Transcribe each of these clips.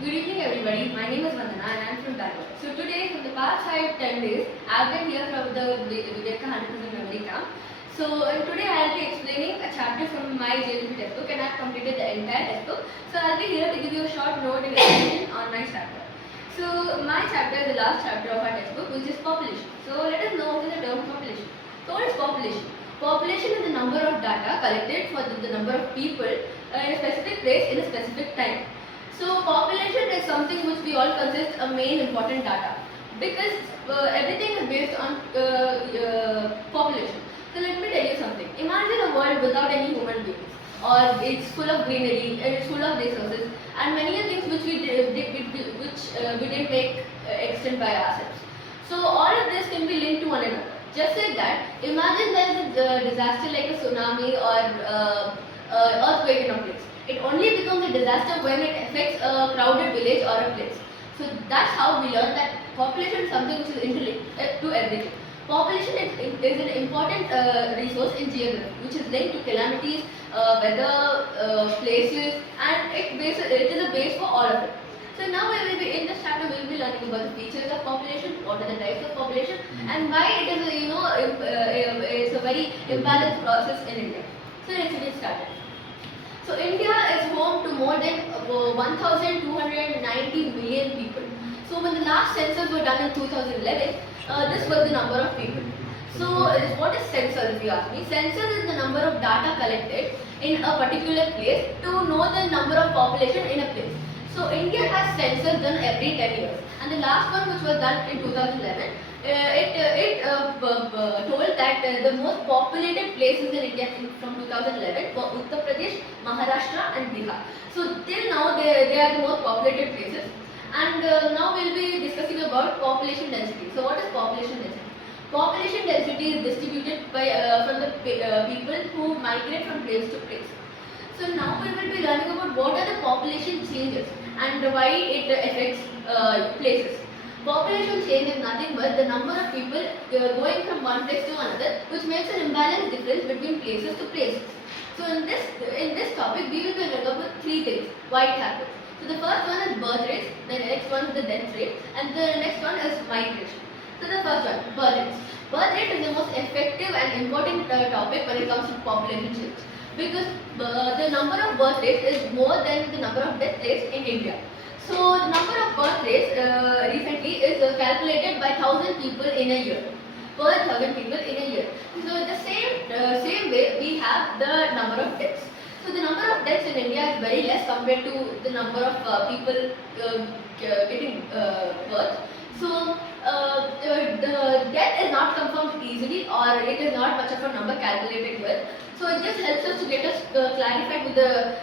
Good evening everybody, my name is Vandana and I am from Bangalore. So today, for the past 10 days, I have been here from the Viveka 100% memory camp. So today I will be explaining a chapter from my JLP textbook and I have completed the entire textbook. So I will be here to give you a short note and explanation on my chapter. So my chapter is the last chapter of our textbook, which is population. So let us know what is the term population. So what is population? Population is the number of data collected for the number of people in a specific place in a specific time. So population is something which we all consider a main important data because everything is based on population. So let me tell you something. Imagine a world without any human beings, or it's full of greenery and it's full of resources and many things which we didn't make extent by ourselves. So all of this can be linked to one another. Just like that, imagine there is a disaster like a tsunami or earthquake in a place. It only becomes a disaster when it affects a crowded village or a place. So that's how we learn that population is something which is interlinked to everything. Population is an important resource in geography, which is linked to calamities, weather, places, and it is a base for all of it. So now we will be in this chapter we will be learning about the features of population, what are the types of population, and why it is it's a very imbalanced process in India. So let's get started. So India is home to more than 1,290 million people. So when the last census were done in 2011, this was the number of people. So what is census if you ask me? Census is the number of data collected in a particular place to know the number of population in a place. So India has census done every 10 years, and the last one which was done in 2011, it told that the most populated places in India from 2011 were Uttar Pradesh, Maharashtra and Bihar. So till now they are the most populated places, and now we will be discussing about population density. So what is population density? Population density is distributed by from the people who migrate from place to place. So now we will be learning about what are the population changes and why it affects places. Population change is nothing but the number of people going from one place to another, which makes an imbalance difference between places to places. So in this topic, we will be learning about three things why it happens. So the first one is birth rates, the next one is the death rate, and the next one is migration. So the first one, birth rates. Birth rate is the most effective and important topic when it comes to population change, because the number of birth rates is more than the number of death rates in India. So the number of birth rates recently is calculated by 1,000 people in a year, per 1,000 people in a year. So the same way we have the number of deaths. So the number of deaths in India is very less compared to the number of people getting birth. So the death is not confirmed easily, or it is not much of a number calculated here. So it just helps us to get us clarified with the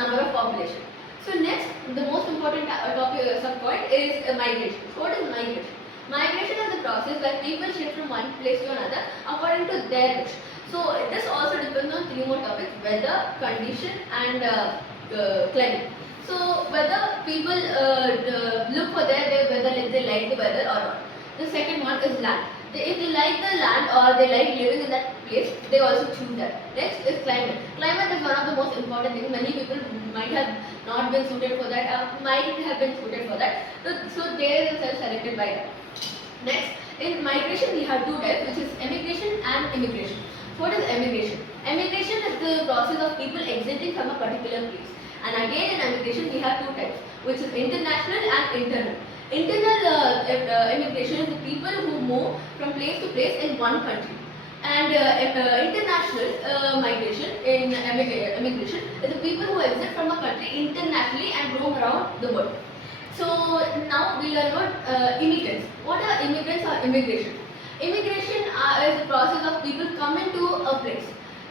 number of population. So next, the most important topic subpoint is migration. So what is migration? Migration is the process where people shift from one place to another according to their wish. So this also depends on three more topics: weather, condition, and climate. So whether people look for whether they like the weather or not. The second one is land. If they like the land or they like living in that place, they also choose that. Next is climate. Climate is one of the most important things. Many people might have not been suited for that, might have been suited for that. So they themselves selected by that. Next, in migration we have two types, which is emigration and immigration. So what is emigration? Emigration is the process of people exiting from a particular place. And again in emigration we have two types, which is international and internal. Internal immigration is the people who move from place to place in one country. And international migration in immigration is the people who exit from a country internationally and roam around the world. So now we learn about immigrants. What are immigrants or immigration? Immigration is the process of people coming to a place.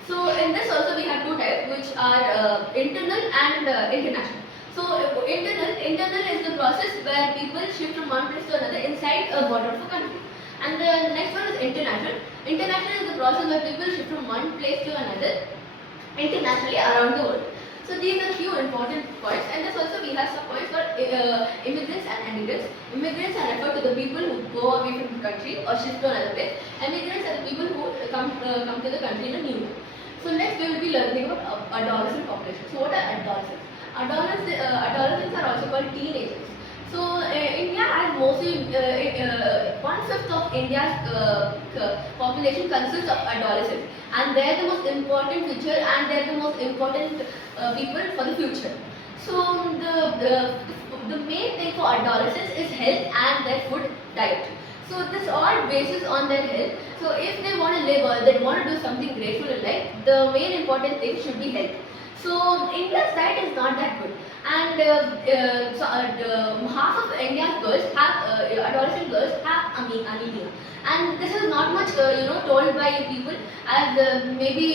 So in this also we have two types, which are internal and international. So internal is the process where people shift from one place to another inside a border of a country. And the next one is international. International is the process where people shift from one place to another internationally around the world. So these are few important points, and this also we have some points for immigrants and emigrants. Immigrants are referred to the people who go away from the country or shift to another place. Emigrants are the people who come to the country in a new way. So next we will be learning about adolescent population. So what are adolescents? Adolescents are also called teenagers. mostly 1/5 of India's population consists of adolescents, and they are the most important future, and they are the most important people for the future. So the main thing for adolescents is health and their food diet. So this all bases on their health. So if they want to live or they want to do something grateful in life, the main important thing should be health. So India's diet is not that good, and half of India's girls have adolescent girls have anemia, and this is not much told by people, as maybe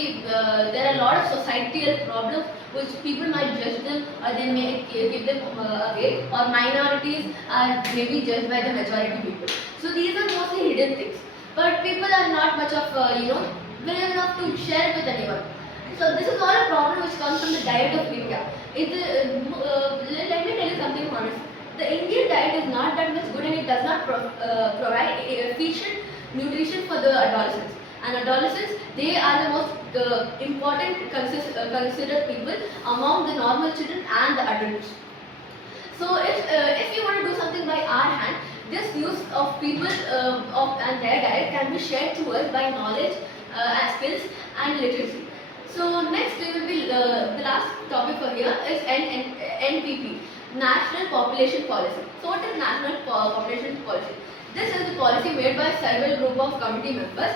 there are a lot of societal problems which people might judge them, or they may give them away, or minorities are maybe judged by the majority people. So these are mostly hidden things, but people are not much of brave enough to share it with anyone. So this is all a problem which comes from the diet of India. Let me tell you something honest. The Indian diet is not that much good, and it does not provide efficient nutrition for the adolescents. And adolescents, they are the most important considered people among the normal children and the adults. So if you want to do something by our hand, this use of people and their diet can be shared to us by knowledge and skills and literacy. So next we will be the last topic for here is NPP, National Population Policy. So what is National Population Policy? This is the policy made by several group of committee members,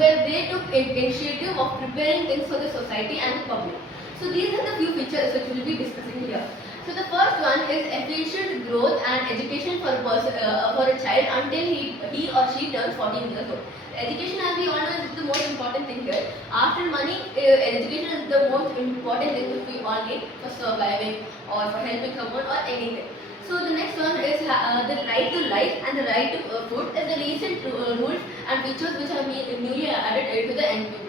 where they took initiative of preparing things for the society and the public. So these are the few features which we will be discussing here. So the first one is efficient growth and education for a child until he or she turns 14 years old. Education, as we all know, is the most important thing here. After money, education is the most important thing which we all need for surviving or for helping someone or anything. So the next one is the right to life and the right to food is the recent rules and features which are newly added to the NPP.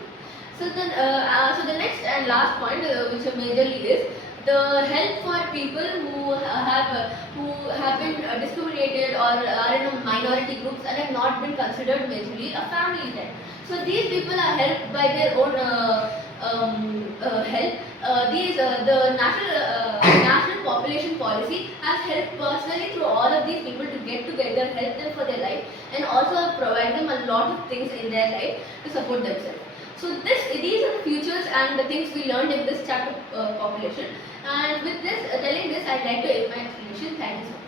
So the next and last point, which majorly is the help for people who have been discriminated or are in minority groups and have not been considered majorly a family then. So these people are helped by their own help. The national population policy has helped personally through all of these people to get together, help them for their life, and also provide them a lot of things in their life to support themselves. So these are the futures and the things we learned in this chapter population. And with this, telling this, I'd like to end my explanation. Thank you so much.